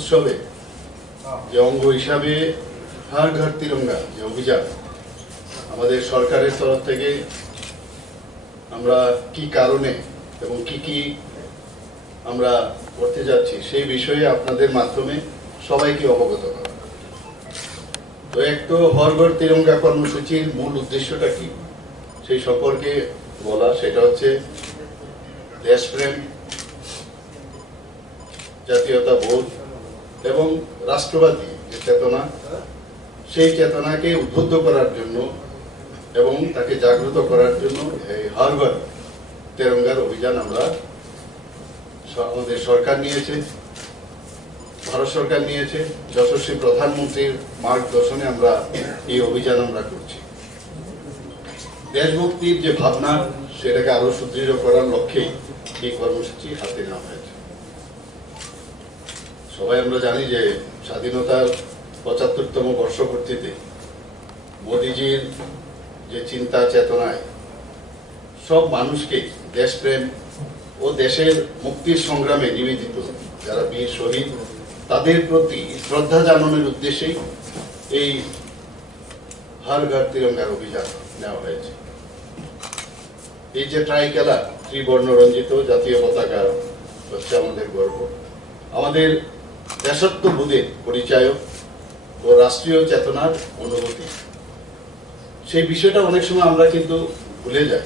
উৎসবে যে অঙ্গ হিসাবে হর ঘর তিরঙ্গা যে অভিযান আমাদের সরকারের তরফ থেকে আমরা কি কারণে এবং কি আমরা করতে যাচ্ছি সেই বিষয়ে আপনাদের মাধ্যমে সবাইকে অবগত করা। তো এক তো হর ঘর তিরঙ্গা কর্মসূচির মূল উদ্দেশ্যটা কি সেই সম্পর্কে বলা, সেটা হচ্ছে দেশপ্রেম, জাতীয়তা বোধ এবং রাষ্ট্রবাদী যে চেতনা, সেই চেতনাকে উদ্বুদ্ধ করার জন্য এবং তাকে জাগ্রত করার জন্য এই হর ঘর তিরঙ্গার অভিযান আমরা আমাদের সরকার নিয়েছে, ভারত সরকার নিয়েছে, যশস্বী প্রধানমন্ত্রীর মার্গদর্শনে আমরা এই অভিযান আমরা করছি। দেশভক্তির যে ভাবনা সেটাকে আরো সুদৃঢ় করার লক্ষ্যেই এই কর্মসূচি হাতে নেওয়া হয়েছে। সবাই আমরা জানি যে স্বাধীনতার ৭৫তম বর্ষপূর্তিতে মোদিজির যে চিন্তা চেতনায় সব মানুষকে দেশপ্রেম ও দেশের মুক্তির সংগ্রামে নিবেদিত যারা বীর শহীদ তাদের প্রতি শ্রদ্ধা জানানোর উদ্দেশ্যেই এই হর ঘর তিরঙ্গার অভিযান নেওয়া হয়েছে। এই যে ট্রাইকালার ত্রিবর্ণ রঞ্জিত জাতীয় পতাকা হচ্ছে আমাদের গর্ব, আমাদের দেশাত্মবোধের পরিচায়ক ও রাষ্ট্রীয় চেতনার অনুভূতি। সেই বিষয়টা অনেক সময় আমরা কিন্তু ভুলে যাই।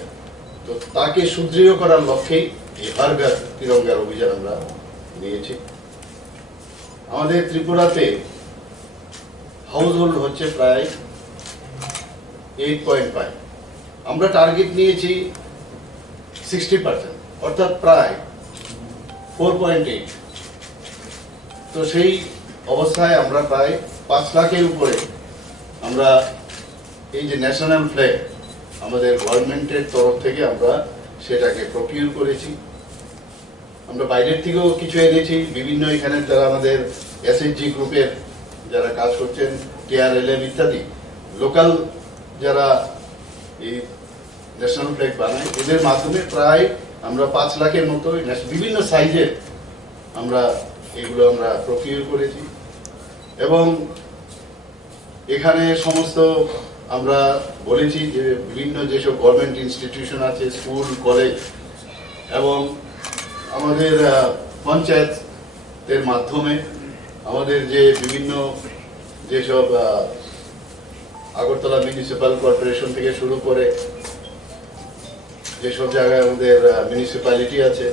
তো তাকে সুদৃঢ় করার লক্ষ্যেই এই হর ঘর তিরঙ্গার অভিযান আমরা নিয়েছি। আমাদের ত্রিপুরাতে হাউস হোল্ড হচ্ছে প্রায় 8.5, আমরা টার্গেট নিয়েছি 60%, অর্থাৎ প্রায় 4.8। তো সেই অবস্থায় আমরা প্রায় 5 লাখের উপরে আমরা এই যে ন্যাশনাল ফ্ল্যাগ আমাদের গভর্নমেন্টের তরফ থেকে আমরা সেটাকে প্রকিউর করেছি। আমরা বাইরের থেকেও কিছু এনেছি, বিভিন্ন এখানে যারা আমাদের এসএইচজি গ্রুপের যারা কাজ করছেন, কেআরএলএম ইত্যাদি লোকাল যারা এই ন্যাশনাল ফ্ল্যাগ বানায় এদের মাধ্যমে প্রায় আমরা 5 লাখের মতো বিভিন্ন সাইজের আমরা এগুলো আমরা প্রকিউর করেছি। এবং এখানে সমস্ত আমরা বলেছি যে বিভিন্ন যেসব গভর্নমেন্ট ইনস্টিটিউশন আছে, স্কুল, কলেজ এবং আমাদের পঞ্চায়েতের মাধ্যমে আমাদের যে বিভিন্ন যেসব আগরতলা মিউনিসিপ্যাল কর্পোরেশন থেকে শুরু করে যেসব জায়গায় আমাদের মিউনিসিপ্যালিটি আছে,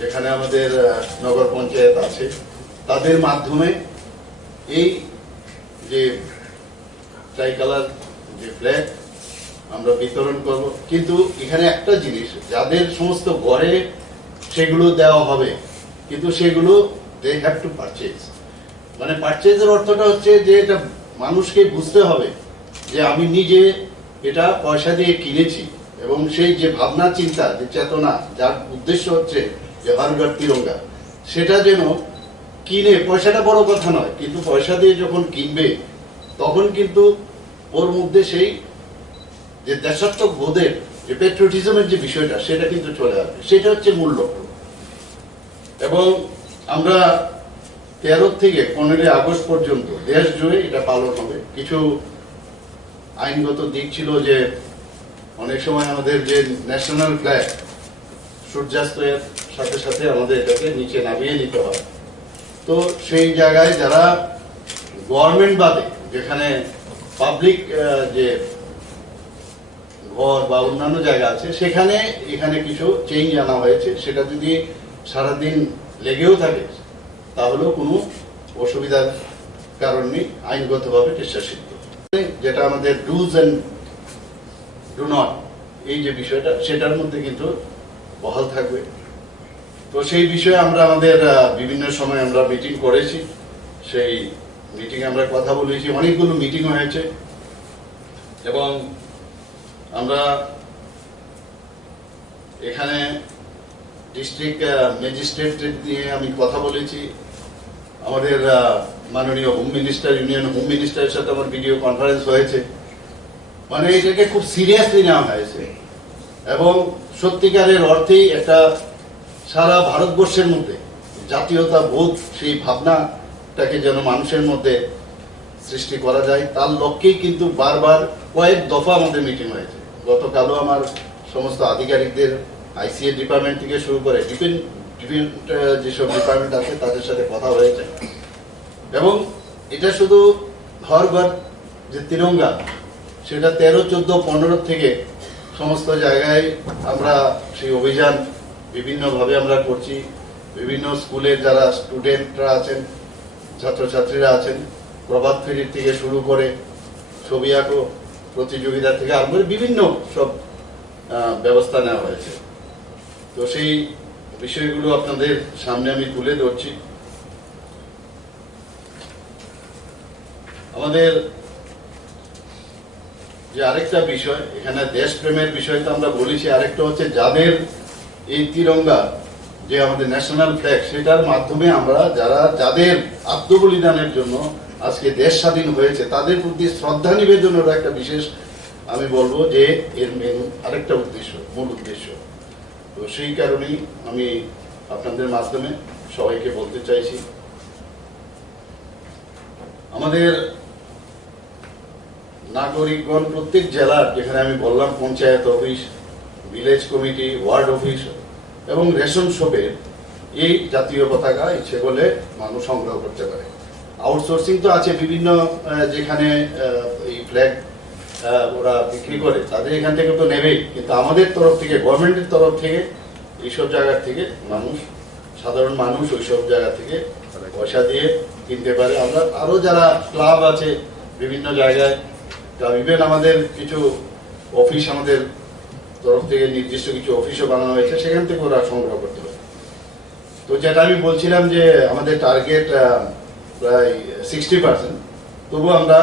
যেখানে আমাদের নগর পঞ্চায়েত আছে, তাদের মাধ্যমে এই যে ট্রাইকালার যে ফ্ল্যাগ আমরা বিতরণ করব। কিন্তু এখানে একটা জিনিস, যাদের সমস্ত ঘরে সেগুলো দেওয়া হবে কিন্তু সেগুলো দে হ্যাভ টু পারচেজ। মানে পারচেজের অর্থটা হচ্ছে যে এটা মানুষকে বুঝতে হবে যে আমি নিজে এটা পয়সা দিয়ে কিনেছি এবং সেই যে ভাবনা চিন্তা যে চেতনা যার উদ্দেশ্য হচ্ছে যে হর ঘর তিরঙ্গা, সেটা যেন কিনে, পয়সাটা বড় কথা নয়, কিন্তু পয়সা দিয়ে যখন কিনবে তখন কিন্তু ওর মধ্যে সেই যে দেশাত্মক বোধের যে পেট্রিয়টিজমের যে বিষয়টা সেটা কিন্তু চলে আসবে, সেটা হচ্ছে মূল লক্ষ্য। এবং আমরা 13 থেকে 15 আগস্ট পর্যন্ত দেশ জুড়ে এটা পালন হবে। কিছু আইনগত দিক ছিল যে অনেক সময় আমাদের যে ন্যাশনাল ফ্ল্যাগ সূর্যাস্তের সাথে সাথে আমাদের এটাকে নিচে নামিয়ে নিতে হয়। তো সেই জায়গায় যারা গভর্নমেন্ট বাদে যেখানে পাবলিক যে ঘর বা অন্যান্য জায়গা আছে সেখানে এখানে কিছু চেঞ্জ আনা হয়েছে। সেটা যদি সারাদিন লেগেও থাকে তাহলেও কোনো অসুবিধার কারণ নেই, আইনগতভাবে এটা সিদ্ধ। যেটা আমাদের ডুজ এন্ড ডু নট এই যে বিষয়টা সেটার মধ্যে কিন্তু বহাল থাকবে। তো সেই বিষয়ে আমরা আমাদের বিভিন্ন সময় আমরা মিটিং করেছি, সেই মিটিং আমরা কথা বলেছি, অনেকগুলো মিটিং হয়েছে এবং আমরা এখানে ডিস্ট্রিক্ট ম্যাজিস্ট্রেট নিয়ে আমি কথা বলেছি। আমাদের মাননীয় হোম মিনিস্টার, ইউনিয়ন হোম মিনিস্টারের সাথে আমার ভিডিও কনফারেন্স হয়েছে। মানে এটাকে খুব সিরিয়াসলি নেওয়া হয়েছে এবং সত্যিকারের অর্থেই একটা সারা ভারতবর্ষের মধ্যে জাতীয়তা বোধ, সেই ভাবনাটাকে যেন মানুষের মধ্যে সৃষ্টি করা যায়, তার লক্ষ্যেই কিন্তু বারবার কয়েক দফা আমাদের মিটিং হয়েছে। গতকালও আমার সমস্ত আধিকারিকদের আইসিএ ডিপার্টমেন্ট থেকে শুরু করে ডিফেন্স যেসব ডিপার্টমেন্ট আছে তাদের সাথে কথা হয়েছে। এবং এটা শুধু ঘর ঘর যে তিরঙ্গা, সেটা 13, 14, 15 থেকে সমস্ত জায়গায় আমরা সেই অভিযান বিভিন্নভাবে আমরা করছি। বিভিন্ন স্কুলের যারা স্টুডেন্টরা আছেন, ছাত্রছাত্রীরা আছেন, প্রভাত ফেরির থেকে শুরু করে ছবি আঁকো প্রতিযোগিতা থেকে আরম্ভ করে বিভিন্ন সব ব্যবস্থা নেওয়া হয়েছে। তো সেই বিষয়গুলো আপনাদের সামনে আমি তুলে ধরছি। আমাদের যে আরেকটা বিষয়, এখানে দেশপ্রেমের বিষয় তো আমরা বলেছি, আরেকটা হচ্ছে যাদের এই তিরঙ্গা যে আমাদের ন্যাশনাল ফ্ল্যাগ, সেটার মাধ্যমে আমরা যাদের আত্মবলিদানের জন্য আজকে দেশ স্বাধীন হয়েছে তাদের প্রতি শ্রদ্ধা নিবেদনের একটা বিশেষ, আমি বলবো যে এর মেন আরেকটা উদ্দেশ্য, মূল উদ্দেশ্য। তো সেই কারণেই আমি আপনাদের মাধ্যমে সবাইকে বলতে চাইছি, আমাদের নাগরিকগণ প্রত্যেক জেলার, যেখানে আমি বললাম panchayat office, village committee, ward office এবং রেশন শপের এই জাতীয় পতাকা ইচ্ছে করলে মানুষ সংগ্রহ করতে পারে। আউটসোর্সিং তো আছে বিভিন্ন, যেখানে এই ফ্ল্যাগ ওরা বিক্রি করে তাদের এখান থেকে তো নেবেই, কিন্তু আমাদের তরফ থেকে, গভর্নমেন্টের তরফ থেকে এইসব জায়গা থেকে মানুষ, সাধারণ মানুষ ওইসব জায়গা থেকে পয়সা দিয়ে কিনতে পারে। আমরা আরো যারা ক্লাব আছে বিভিন্ন জায়গায়, ইভেন আমাদের কিছু অফিস, আমাদের তরফ থেকে নির্দিষ্ট কিছু অফিসও বানানো হয়েছে, সেখান থেকে ওরা সংগ্রহ করতে পারে। তো যেটা আমি বলছিলাম যে আমাদের টার্গেট প্রায় 60%, তবু আমরা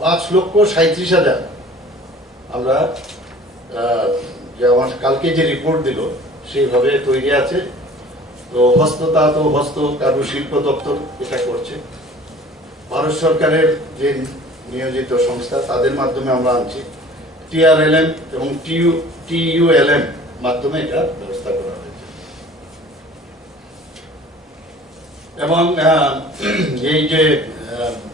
5,37,000 আমরা যে আমার কালকে যে রিপোর্ট দিল সেইভাবে তৈরি আছে। তো হস্ততাঁত ও হস্ত কারুশিল্প দপ্তর এটা করছে, ভারত সরকারের যে নিয়োজিত সংস্থা তাদের মাধ্যমে আমরা আনছি, TRLM এবং TULM মাধ্যমে এটা ব্যবস্থা করা হয়েছে। এবং এই যে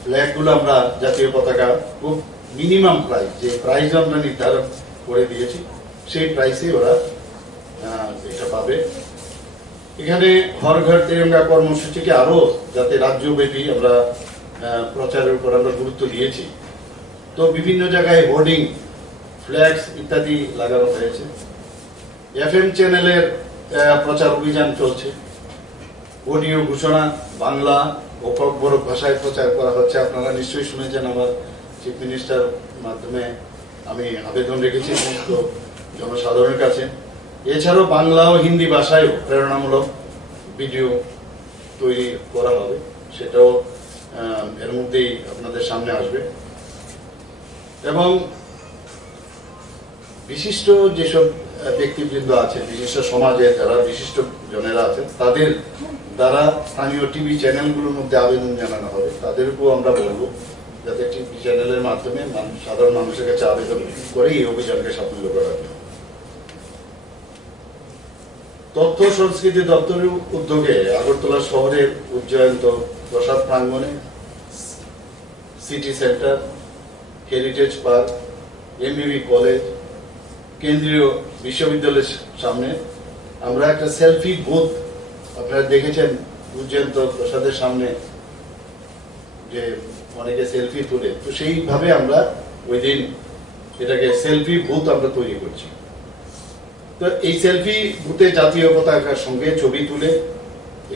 ফ্ল্যাগগুলো আমরা জাতীয় পতাকা খুব মিনিমাম প্রাইস, যে প্রাইস আমরা নির্ধারণ করে দিয়েছি, সেই প্রাইসে ওরা এটা পাবে। এখানে হর ঘর তিরঙ্গা কর্মসূচিকে আরো যাতে রাজ্যব্যাপী আমরা প্রচারের উপর আমরা গুরুত্ব দিয়েছি। তো বিভিন্ন জায়গায় হোর্ডিং, ফ্ল্যাক্স ইত্যাদি লাগানো হয়েছে। FM চ্যানেলের প্রচার অভিযান চলছে। অডিও ঘোষণা বাংলা ও বড় ভাষায় প্রচার করা হচ্ছে। আপনারা নিশ্চয়ই শুনেছেন, আমার চিফ মিনিস্টার মাধ্যমে আমি আবেদন রেখেছি সমস্ত জনসাধারণের কাছে। এছাড়াও বাংলা ও হিন্দি ভাষায়ও প্রেরণামূলক ভিডিও তৈরি করা হবে, সেটাও এর মধ্যেই আপনাদের সামনে আসবে। এবং বিশিষ্ট যেসব ব্যক্তিবৃন্দ আছে, বিশিষ্ট সমাজের যারা বিশিষ্ট জনেরা আছেন, তাদের দ্বারা স্থানীয় টিভি চ্যানেলগুলোর মধ্যে আবেদন জানানো হবে। তাদেরকেও আমরা বলবো যাতে টিভি চ্যানেলের মাধ্যমে সাধারণ মানুষের কাছে আবেদন করে এই অভিযানকে সাফল্য করার জন্য। তথ্য সংস্কৃতি দপ্তরের উদ্যোগে আগরতলা শহরের উজ্জয়ন্ত প্রসাদ প্রাঙ্গণে, city centre, heritage park, MBB college, কেন্দ্রীয় বিশ্ববিদ্যালয়ের সামনে আমরা একটা সেলফি বুথ, আপনারা দেখেছেন উজ্জয়ন্ত প্রসাদের সামনে যে অনেকে সেলফি তুলে, তো সেইভাবে আমরা ওই দিন এটাকে সেলফি বুথ আমরা তৈরি করছি। তো এই সেলফি বুথে জাতীয় পতাকার সঙ্গে ছবি তুলে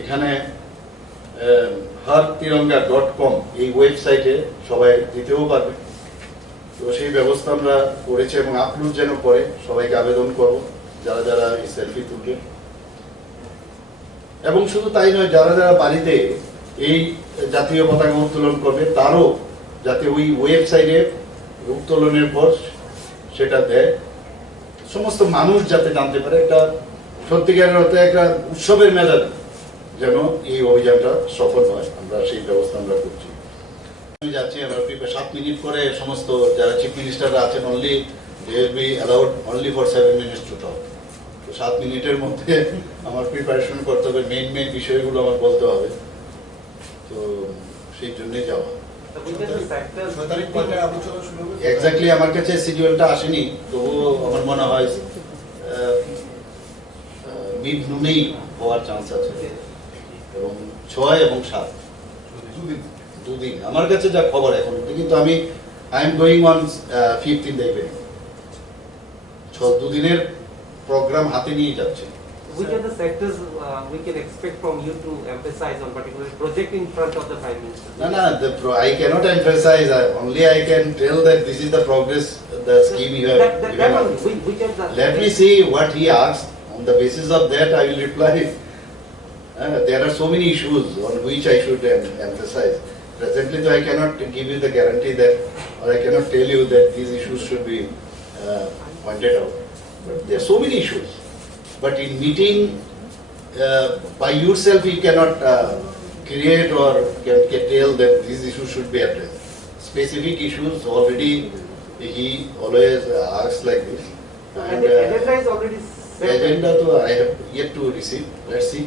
এখানে hartiranga.com এই ওয়েবসাইটে সবাই দিতেও পারবে। তো সেই ব্যবস্থা আমরা করেছি এবং আপলোড যেন করে সবাইকে আবেদন করব যারা যারা এই সেলফি তুলবে। এবং শুধু তাই নয়, যারা যারা বাড়িতে এই জাতীয় পতাকা উত্তোলন করবে তারও যাতে ওই ওয়েবসাইটে উত্তোলনের পর সেটা দেয়, সমস্ত মানুষ যাতে জানতে পারে, একটা সত্যিকারের অর্থে একটা উৎসবের মেজাজ যেন এই অভিযানটা সফল হয়, আমরা সেই ব্যবস্থা আমরা করছি। আমি যাচ্ছি, আমরা 7 মিনিট করে সমস্ত যারা চিফ মিনিস্টাররা আছেন, only they will be allowed only for 7 minutes to talk. তো 7 মিনিটের মধ্যে আমার প্রিপারেশন করতে হবে, মেইন বিষয়গুলো আমার বলতে হবে, তো সেই জন্যই যাওয়া। এক্স্যাক্টলি আমার কাছে শিডিউলটা আসেনি, তবুও আমার মনে হয় মিড নুনেই হওয়ার চান্স আছে, এবং 6 এবং 7 দুদিন আমার কাছে যা খবর এখন, কিন্তু আমি I am going on 5th in the evening, 2 দিনের প্রোগ্রাম হাতে নিয়ে যাচ্ছে। Which are the sectors we can expect from you to emphasize on particular project in front of the Prime Minister? No, I cannot emphasize. Only I can tell that this is the progress, the scheme you have given us. Which are the Let me see what he asks. On the basis of that, I will reply. There are so many issues on which I should emphasize. Presently, though, I cannot give you the guarantee that, or I cannot tell you that these issues should be pointed out. But there are so many issues. But in meeting by yourself, you cannot create or can tell that these issues should be addressed. Specific issues already he always asks like this. And agenda is already set. Agenda though I have yet to receive. Let's see.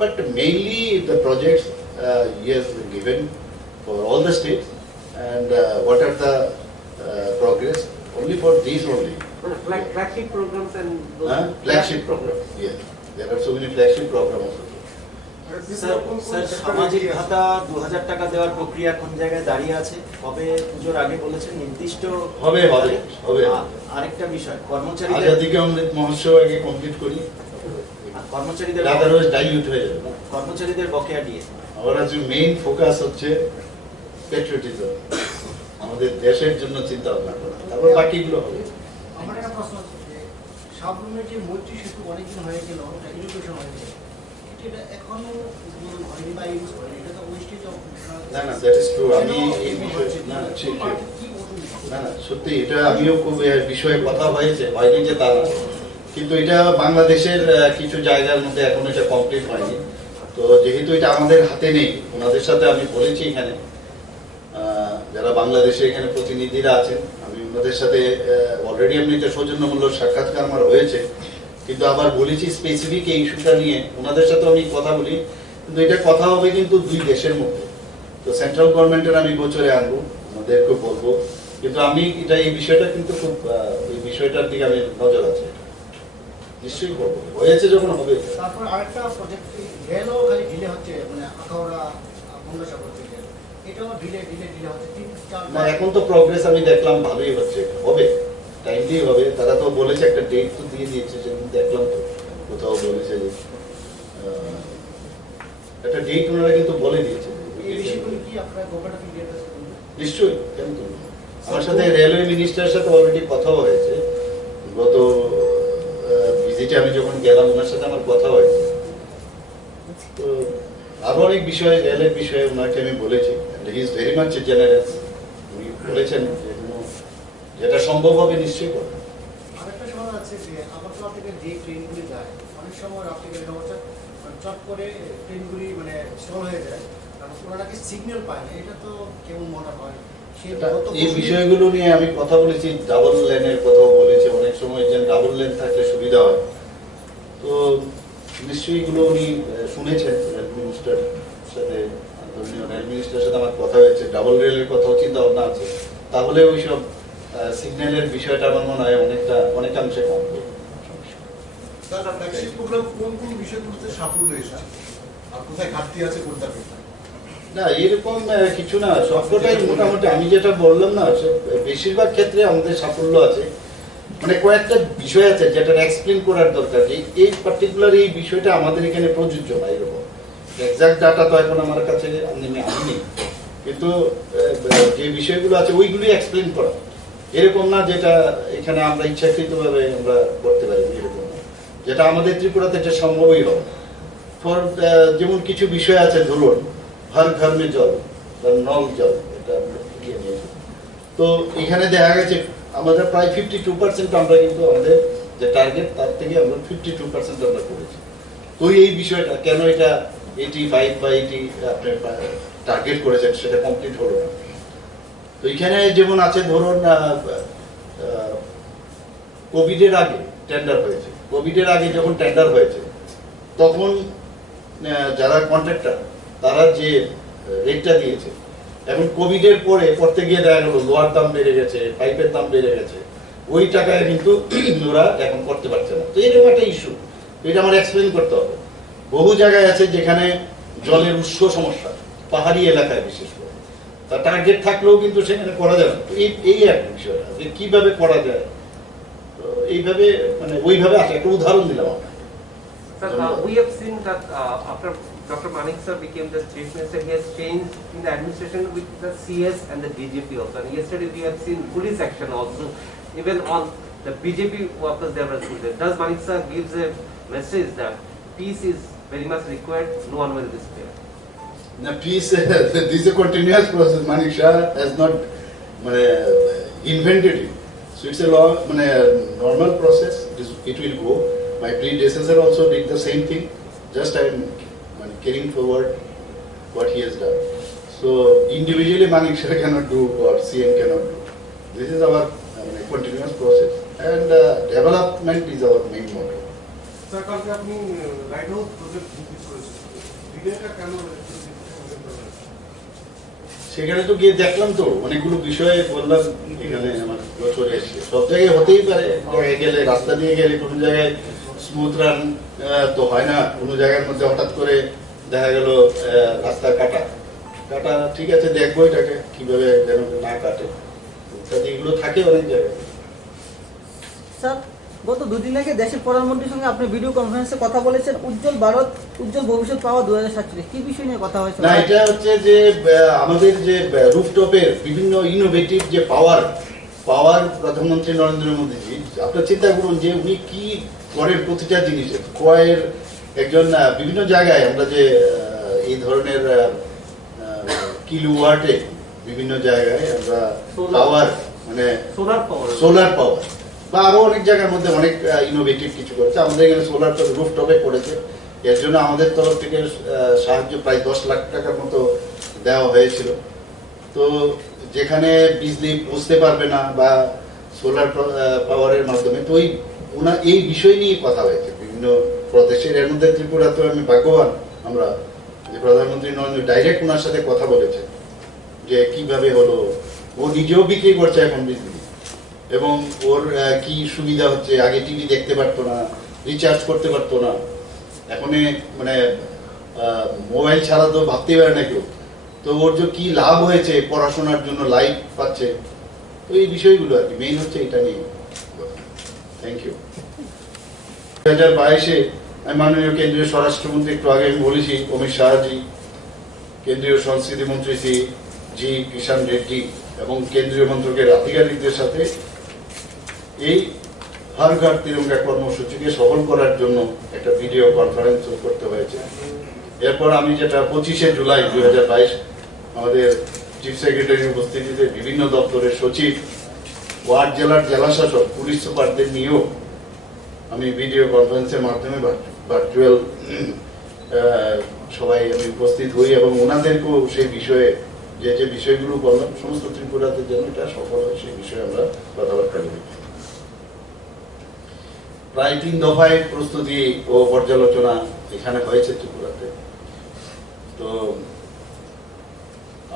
But mainly the projects he has given for all the states, and what are the progress only for these only. Flagship programs and flagship programs. Yes, there are so many flagship programs. Sir সামাজিক ভাতা 2000 টাকা দেওয়ার প্রক্রিয়া কোন জায়গায় দাঁড়িয়ে আছে? কবে পুজোর আগে বলেছেন নির্দিষ্ট হবে। আরেকটা বিষয়, কর্মচারীদের আজাদিকে অমৃত মহোৎসব আগে কমপ্লিট করি, কর্মচারীদের আদারওয়াইজ ডাইলিউট হয়ে যাবে। কর্মচারীদের বকেয়া দিয়ে আমার আজ মেইন ফোকাস হচ্ছে প্যাট্রিয়টিজম, আমাদের দেশের জন্য চিন্তা ভাবনা করা, তারপর বাকিগুলো হবে। আমার একটা প্রশ্ন আছে যে সাবরুমের যে মৈত্রী সেতু অনেকদিন হয়ে গেল, ইনোভেশন হয়েছে, এটা এখনো হয়নি বা ইউজ করেনি, এটা তো ওয়েস্টেজ অফ। না দ্যাট ইজ ট্রু। আমি এই বিষয়ে সত্যি এটা আমিও খুব বিষয়ে কথা হয়নি যে তা না, কিন্তু এটা বাংলাদেশের কিছু জায়গার মধ্যে এখন এটা কমপ্লিট হয়নি। তো যেহেতু এটা আমাদের হাতে নেই, ওনাদের সাথে আমি বলেছি, এখানে যারা বাংলাদেশে এখানে প্রতিনিধিরা আছেন, আমি ওনাদের সাথে অলরেডি এমনিতে সৌজন্যমূলক সাক্ষাৎকার আমার হয়েছে, কিন্তু আবার বলেছি স্পেসিফিক এই ইস্যুটা নিয়ে ওনাদের সাথে আমি কথা বলি, কিন্তু এটা কথা হবে কিন্তু 2 দেশের মধ্যে। তো সেন্ট্রাল গভর্নমেন্টের আমি বছরে আনবো, ওনাদেরকে বলবো, কিন্তু আমি এটা এই বিষয়টা কিন্তু খুব এই বিষয়টার দিকে আমি নজর আছে, নিশ্চয়ই করবো, হয়েছে যখন হবে। তারপর আরেকটা প্রজেক্ট রেলও খালি ডিলে হচ্ছে, মানে আখাউড়া বঙ্গোপসাগর থেকে, এটাও ডিলে হচ্ছে 3-4। না এখন তো প্রোগ্রেস আমি দেখলাম ভালোই হচ্ছে, হবে টাইমলি হবে। তারা তো বলেছে একটা ডেট তো দিয়ে দিয়েছে, সেদিন দেখলাম তো কোথাও বলেছে যে একটা ডেট ওনারা কিন্তু বলে দিয়েছে। এই বিষয়গুলো কি আপনারা গভর্নমেন্ট অফ ইন্ডিয়ার কাছে বলবেন? নিশ্চয়ই, কেন তো আমার সাথে রেলওয়ে মিনিস্টারের সাথে অলরেডি কথা হয়েছে, গত ভিজিটে আমি যখন গেলাম ওনার সাথে আমার কথা হয়েছে। তো আরো অনেক বিষয়ে, রেলের বিষয়ে ওনাকে আমি বলেছি, he is very much generous, উনি বলেছেন যেটা সম্ভব হবে নিশ্চয়ই করবেন। আরেকটা সময় আছে যে আগরতলা থেকে যে ট্রেনগুলি যায়, অনেক সময় রাত্রিকালীন অবস্থায় চট করে ট্রেনগুলি মানে স্টল হয়ে যায়, কারণ ওরা নাকি সিগন্যাল পায় না, এটা তো কেমন মনে হয়? এই বিষয়গুলো নিয়ে আমি কথা বলেছি, ডাবল লেনের কথাও বলেছি, অনেক সময় যে ডাবল লেন থাকলে সুবিধা হয়। তো নিশ্চয়ই এগুলো উনি শুনেছেন, রেল মিনিস্টারের সাথে, রেল মিনিস্টারের সাথে আমার কথা হয়েছে, ডাবল রেলের কথাও চিন্তা ভাবনা আছে, তাহলে ওইসব সিগন্যালের বিষয়টা আমার মনে হয় অনেকাংশে কমবে। কোন বিষয়গুলোতে সাফল্য এসেছে আর কোথায় ঘাটতি আছে কোনটা? না এরকম কিছু না, সবকটাই মোটামুটি আমি যেটা বললাম না, বেশিরভাগ ক্ষেত্রে আমাদের সাফল্য আছে, মানে কয়েকটা বিষয় আছে যেটা এক্সপ্লেন করার দরকার, এই পার্টিকুলার এই বিষয়টা আমাদের এখানে প্রযোজ্য না, এরকম এক্সাক্ট ডাটা তো এখন আমার কাছে আনিনি, কিন্তু যে বিষয়গুলো আছে ওইগুলি এক্সপ্লেন করা, এরকম না যেটা এখানে আমরা ইচ্ছাকৃতভাবে আমরা করতে পারি, এরকম না, যেটা আমাদের ত্রিপুরাতে এটা সম্ভবই হবে। ফর যেমন কিছু বিষয় আছে, ধরুন হর ঘর মে জল বা নল জল, এটা ইয়ে নিয়েছি, তো এখানে দেখা গেছে আমাদের প্রায় 52% আমরা কিন্তু আমাদের যে টার্গেট তার থেকে আমরা 52% আমরা করেছি। তো এই বিষয়টা কেন এটা 85 বা 80 আপনি টার্গেট করেছেন সেটা কমপ্লিট হলো না। তো এখানে যেমন আছে ধরুন কোভিডের আগে টেন্ডার হয়েছে, কোভিডের আগে যখন টেন্ডার হয়েছে তখন যারা কন্ট্রাক্টর তারা যে রেটটা দিয়েছে, এখন কোভিডের পরে করতে গিয়ে দেখা গেল লোহার দাম বেড়ে গেছে, পাইপের দাম বেড়ে গেছে, ওই টাকায় কিন্তু ওরা এখন করতে পারছে না। তো এরকম একটা ইস্যু, এটা আমার এক্সপ্লেন করতে হবে। বহু জায়গায় আছে যেখানে জলের উৎস সমস্যা, পাহাড়ি এলাকায় বিশেষ করে, তার টার্গেট থাকলেও কিন্তু সেখানে করা যাবে না। এই একটা বিষয়টা যে কিভাবে করা যায়, তো এইভাবে মানে ওইভাবে আসে। একটা উদাহরণ দিলাম আপনাকে। Sir, we have seen that after Dr. Manik sir became the chief minister, he has changed in the administration with the CS and the DGP also. And yesterday we have seen police action also, even on the BJP workers they were recruited. Does Manik sir gives a message that peace is very much required, no one will despair? Now, peace, this is a continuous process. Manik Shah has not invented it. So it's a normal process. It will go. My predecessor also did the same thing. Just I am carrying forward what he has done. So individually Manik Shah cannot do or CM cannot do. This is our continuous process, and development is our main motto. Sir, কালকে আপনি light house project visit করেছেন, ডিটেইলটা কেন সেখানে তো গিয়ে দেখলাম, তো অনেকগুলো বিষয়ে বললাম। এখানে আমার বছরে এসে সব জায়গায় হতেই পারে, জায়গায় গেলে রাস্তা দিয়ে গেলে কোনো জায়গায় স্মুথ রান তো হয় না, কোনো জায়গার মধ্যে হঠাৎ করে দেখা গেল রাস্তা কাটা। ঠিক আছে, দেখবো এটাকে কিভাবে যেন না কাটে, ইত্যাদি এগুলো থাকে অনেক জায়গায়। স্যার, গত দুদিন আগে দেশের প্রধানমন্ত্রীর সঙ্গে আপনি ভিডিও কনফারেন্সে কথা বলেছেন উজ্জ্বল ভারত উজ্জ্বল ভবিষ্যৎ পাওয়া 2047। কি বিষয় নিয়ে কথা হয়েছে? না, এটা হচ্ছে যে আমাদের যে রুফটপের বিভিন্ন ইনোভেটিভ যে পাওয়ার প্রধানমন্ত্রী নরেন্দ্র মোদীজি, আপনার চিন্তা করুন যে উনি কি করেন প্রতিটা জিনিসে। ক্রয়ের একজন বিভিন্ন জায়গায় আমরা যে এই ধরনের কিলোওয়াটে বিভিন্ন জায়গায় আমরা পাওয়ার সোলার পাওয়ার বা আরো অনেক জায়গার মধ্যে অনেক ইনোভেটিভ কিছু করেছে। আমাদের এখানে সোলার রুফটপে করেছে। এর জন্য আমাদের তরফ থেকে সাহায্য প্রায় 10 লাখ টাকার মতো দেওয়া হয়েছিল। তো যেখানে বিজলি পৌঁছতে পারবে না বা সোলার পাওয়ারের মাধ্যমে, তো এই বিষয় নিয়ে কথা হয়েছে বিভিন্ন প্রদেশের। এর মধ্যে ত্রিপুরা তো আমি ভাগ্যবান আমরা যে প্রধানমন্ত্রী নরেন্দ্র ডাইরেক্ট ওনার সাথে কথা বলেছে যে কিভাবে হলো। ও নিজেও বিক্রি করছে এখন বিজলি, এবং ওর কি সুবিধা হচ্ছে। আগে টিভি দেখতে পারতো না, রিচার্জ করতে পারতো না, এখন মোবাইল ছাড়া তো ভাবতেই পারে না কেউ। তো ওর যে কি লাভ হয়েছে, পড়াশোনার জন্য লাইট পাচ্ছে। তো এই বিষয়গুলো আর কি মেইন হচ্ছে এটা নিয়ে। Thank you. 2022-এ আমি মাননীয় কেন্দ্রীয় স্বরাষ্ট্রমন্ত্রী, একটু আগে আমি বলেছি, অমিত শাহজি, কেন্দ্রীয় সংস্কৃতি মন্ত্রী জি কিষাণ রেড্ডি এবং কেন্দ্রীয় মন্ত্রকের আধিকারিকদের সাথে এই হর ঘর তিরঙ্গা কর্মসূচিকে সফল করার জন্য একটা ভিডিও কনফারেন্স করতে হয়েছে। এরপর আমি যেটা 25শে জুলাই 2022 আমাদের চিফ সেক্রেটারির উপস্থিতিতে বিভিন্ন দপ্তরের সচিব, ওয়ার্ড জেলার জেলাশাসক, পুলিশ সুপারদের নিয়েও আমি ভিডিও কনফারেন্সের মাধ্যমে ভার্চুয়াল সবাই আমি উপস্থিত হই এবং ওনাদেরকেও সেই বিষয়ে যে বিষয়গুলো বললাম সমস্ত ত্রিপুরাতে যেন এটা সফল হয় সেই বিষয়ে আমরা কথাবার্তা বলি। প্রায় 3 দফায় প্রস্তুতি ও পর্যালোচনা এখানে হয়েছে ত্রিপুরাতে। তো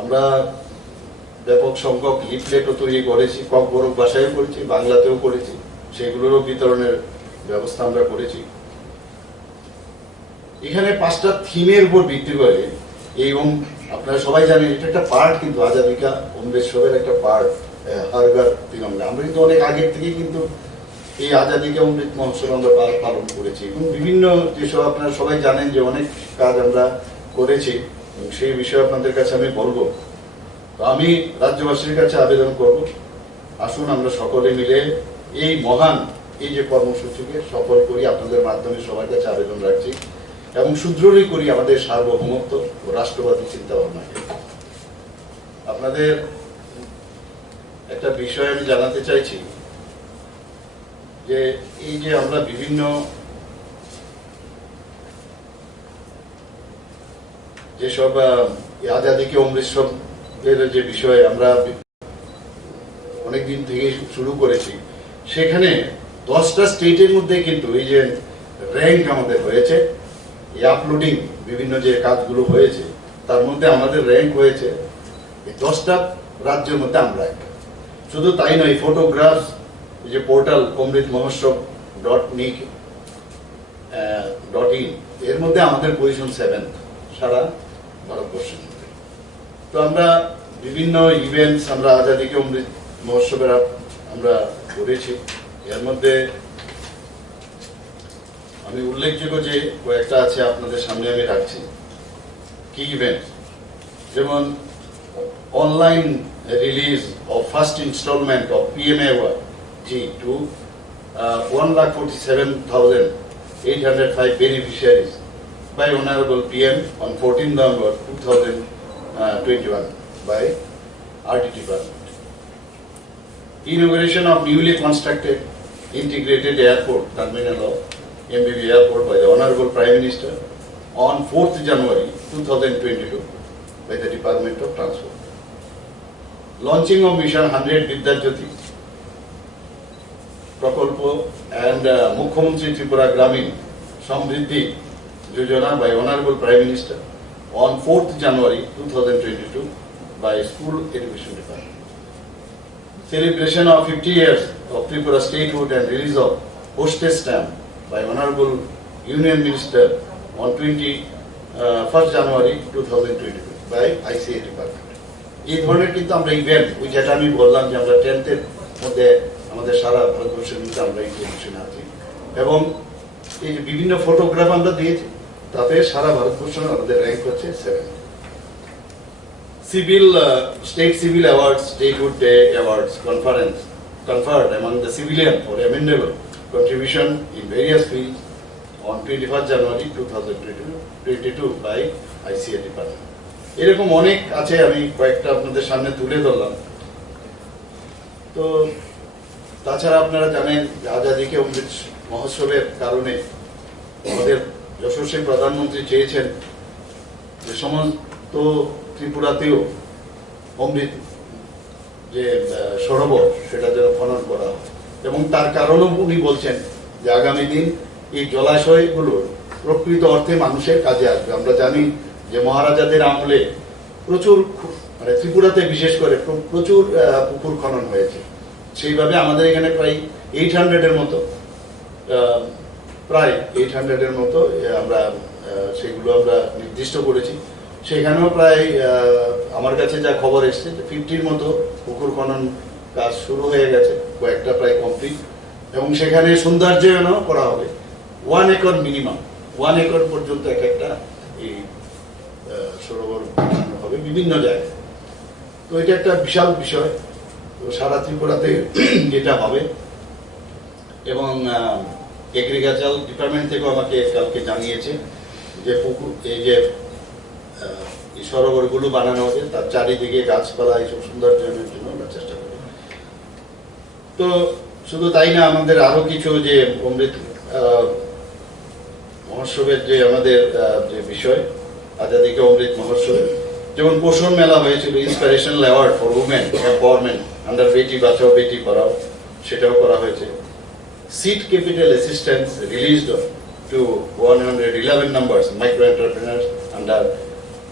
আমরা ব্যাপক সংখ্যক লিফলেটও তৈরি করেছি, বড় ভাষায়ও করেছি, বাংলাতেও করেছি, সেগুলোরও বিতরণের ব্যবস্থা আমরা করেছি। এখানে 5টা থিমের উপর ভিত্তি করে এই আপনারা সবাই জানেন এটা একটা পার্ট, কিন্তু আজাদিকা অমৃতসরের একটা পার্ট হর ঘর তিরঙ্গা। আমরা কিন্তু অনেক আগের থেকেই কিন্তু এই আজাদিকা অমৃত মহোৎসব আমরা পালন করেছি এবং বিভিন্ন যেসব আপনারা সবাই জানেন যে অনেক কাজ আমরা করেছি, সেই বিষয়ে আপনাদের কাছে আমি বলবো। তো আমি রাজ্যবাসীর কাছে আবেদন করব, আসুন আমরা সকলে মিলে এই মহান এই যে কর্মসূচিকে সফল করি। আপনাদের মাধ্যমে সবার কাছে আবেদন রাখছি এবং সুদৃঢ় করি আমাদের সার্বভৌমত্ব ও রাষ্ট্রবাদী চিন্তা ভাবনাকে। আপনাদের একটা বিষয় আমি জানাতে চাইছি যে এই যে আমরা বিভিন্ন যেসব আজাদিকে অমৃতসরের যে বিষয় আমরা অনেকদিন থেকে শুরু করেছি, সেখানে 10টা স্টেটের মধ্যে কিন্তু এই যে র্যাঙ্ক আমাদের হয়েছে, এই আপলোডিং বিভিন্ন যে কাজগুলো হয়েছে তার মধ্যে আমাদের র্যাঙ্ক হয়েছে এই 10টা রাজ্যের মধ্যে আমরা একটা। শুধু তাই নয়, ফটোগ্রাফ যে পোর্টাল amritmahotsav.nic.in এর মধ্যে আমাদের পজিশন 7 সারা ভারতবর্ষের মধ্যে। তো আমরা বিভিন্ন ইভেন্টস আমরা আজাদি কে অমৃত মহোৎসবের আমরা করেছি। এর মধ্যে আমি উল্লেখযোগ্য যে কয়েকটা আছে আপনাদের সামনে আমি রাখছি কি ইভেন্ট, যেমন online release of first instalment of PMAY to 1,47,805 beneficiaries by Honorable PM on 14 November 2021 by RT Department. Inauguration of newly constructed integrated airport terminal of MBB Airport by the Honorable Prime Minister on 4th January 2022 by the Department of Transport. Launching of Mission 100 Vidyajyoti Prakalpo and Mukhyamantri Tripura Gramin Samriddhi Yojana by Honorable Prime Minister on 4th January 2022 by School Education Department. Celebration of 50 years of Tripura statehood and release of postage stamp by Honorable Union Minister on 21st January 2022 by ICA Department. এই ধরনের কিন্তু আমরা event, ওই যেটা আমি বললাম যে আমরা 10th এর মধ্যে আমাদের সারা ভারতবর্ষের মধ্যে আমরা এই পজিশনে আছি, এবং এই যে বিভিন্ন ফটোগ্রাফ আমরা দিয়েছি তাতে সারা ভারতবর্ষে আমাদের র্যাঙ্ক হচ্ছে 7. Civil State Civil Awards, Statehood Day Awards Conference conferred among the civilian for commendable contribution in various fields on 21st January 2022 by ICA Department. এরকম অনেক আছে, আমি কয়েকটা আপনাদের সামনে তুলে ধরলাম। তো তাছাড়া আপনারা জানেন আজাদি কে অমৃত মহোৎসবের কারণে আমাদের যশস্বী প্রধানমন্ত্রী চেয়েছেন যে সমস্ত ত্রিপুরাতেও অমৃত যে সরোবর সেটা যেন খনন করা হয়, এবং তার কারণও উনি বলছেন যে আগামী দিন এই জলাশয়গুলো প্রকৃত অর্থে মানুষের কাজে আসবে। আমরা জানি যে মহারাজাদের আমলে প্রচুর, মানে ত্রিপুরাতে বিশেষ করে প্রচুর পুকুর খনন হয়েছে। সেইভাবে আমাদের এখানে প্রায় 800-এর মতো আমরা সেগুলো আমরা নির্দিষ্ট করেছি। সেখানেও প্রায় আমার কাছে যা খবর এসছে 50-র মতো পুকুর খনন কাজ শুরু হয়ে গেছে, কয়েকটা প্রায় কমপ্লিট, এবং সেখানে সৌন্দর্যায়ন করা হবে। 1 একর মিনিমাম 1 একর পর্যন্ত এক একটা এই সরোবর বানানো হবে বিভিন্ন জায়গায়। তো এটা একটা বিশাল বিষয়, তো সারা ত্রিপুরাতে যেটা হবে। এবং এগ্রিকালচার ডিপার্টমেন্ট থেকেও আমাকে কালকে জানিয়েছে যে পুকুর এই যে সরোবরগুলো বানানো হবে তার চারিদিকে গাছপালা এইসব সৌন্দর্যায়নের জন্য আমরা চেষ্টা করি। তো শুধু তাই না, আমাদের আরো কিছু যে অমৃত মহোৎসবের যে আমাদের যে বিষয় আজাদি কে অমৃত মহোৎসবের, যেমন পোষণ মেলা হয়েছিল, inspirational award for women empowerment under Beti Bachao Beti Padhao, সেটাও করা হয়েছে। Seed capital assistance released to 111 numbers micro entrepreneurs under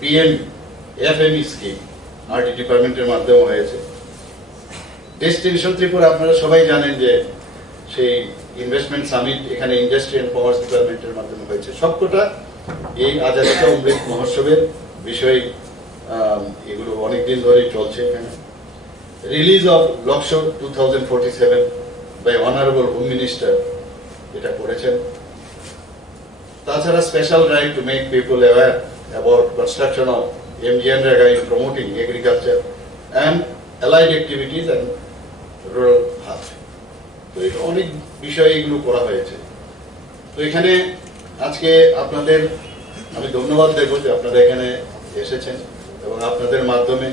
PM-FME scheme RT ডিপার্টমেন্টের মাধ্যমে হয়েছে। ডেস্টিনেশন ত্রিপুরা আপনারা সবাই জানেন যে সেই ইনভেস্টমেন্ট সামিট এখানে ইন্ডাস্ট্রি এন্ড কমার্স ডিপার্টমেন্টের মাধ্যমে হয়েছে। সবকটা এই আজাদি কা অমৃত মহোৎসবের বিষয়, এগুলো অনেকদিন ধরেই চলছে এখানে। রিলিজ অফ লক্ষ্য 2047 বাই অনারেবল হোম মিনিস্টার এটা করেছেন। তাছাড়া special drive to make people aware about construction of MGNREGA in promoting agriculture and allied activities and rural health. তো এটা অনেক বিষয় এগুলো করা হয়েছে। তো এখানে আজকে আপনাদের আমি ধন্যবাদ দেব যে আপনারা এখানে এসেছেন, এবং আপনাদের মাধ্যমে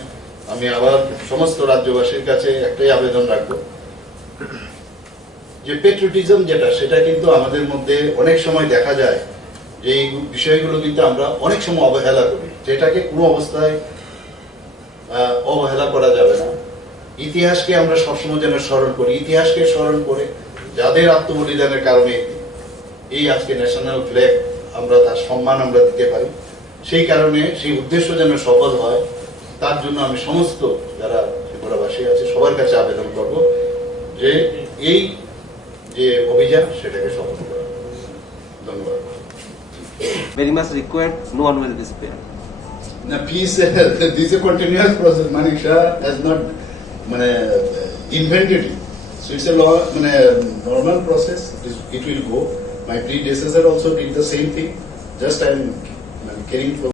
আমি আবার সমস্ত রাজ্যবাসীর কাছে একটাই আবেদন রাখবো যে পেট্রিয়টিজম যেটা, সেটা কিন্তু আমাদের মধ্যে অনেক সময় দেখা যায় যে এই বিষয়গুলো কিন্তু আমরা অনেক সময় অবহেলা করি, যেটাকে কোনো অবস্থায় অবহেলা করা যাবে না। ইতিহাসকে আমরা সবসময় যেন স্মরণ করি, ইতিহাসকে স্মরণ করে যাদের আত্মবলিদানের কারণে এই আজকে ন্যাশনাল ফ্ল্যাগ আমরা তার সম্মান আমরা দিতে পারি, সেই কারণে সেই উদ্দেশ্য যেন সফল হয়, তার জন্য আমি সমস্ত যারা ত্রিপুরাবাসী আছে সবার কাছে আবেদন করব যে এই যে অভিযান সেটাকে সফল করা। ধন্যবাদ। Very much required, no one will despair. Now, peace, this is a continuous process. Manik has not invented it. So it's a normal process. It will go. My predecessor also did the same thing. Just I am caring for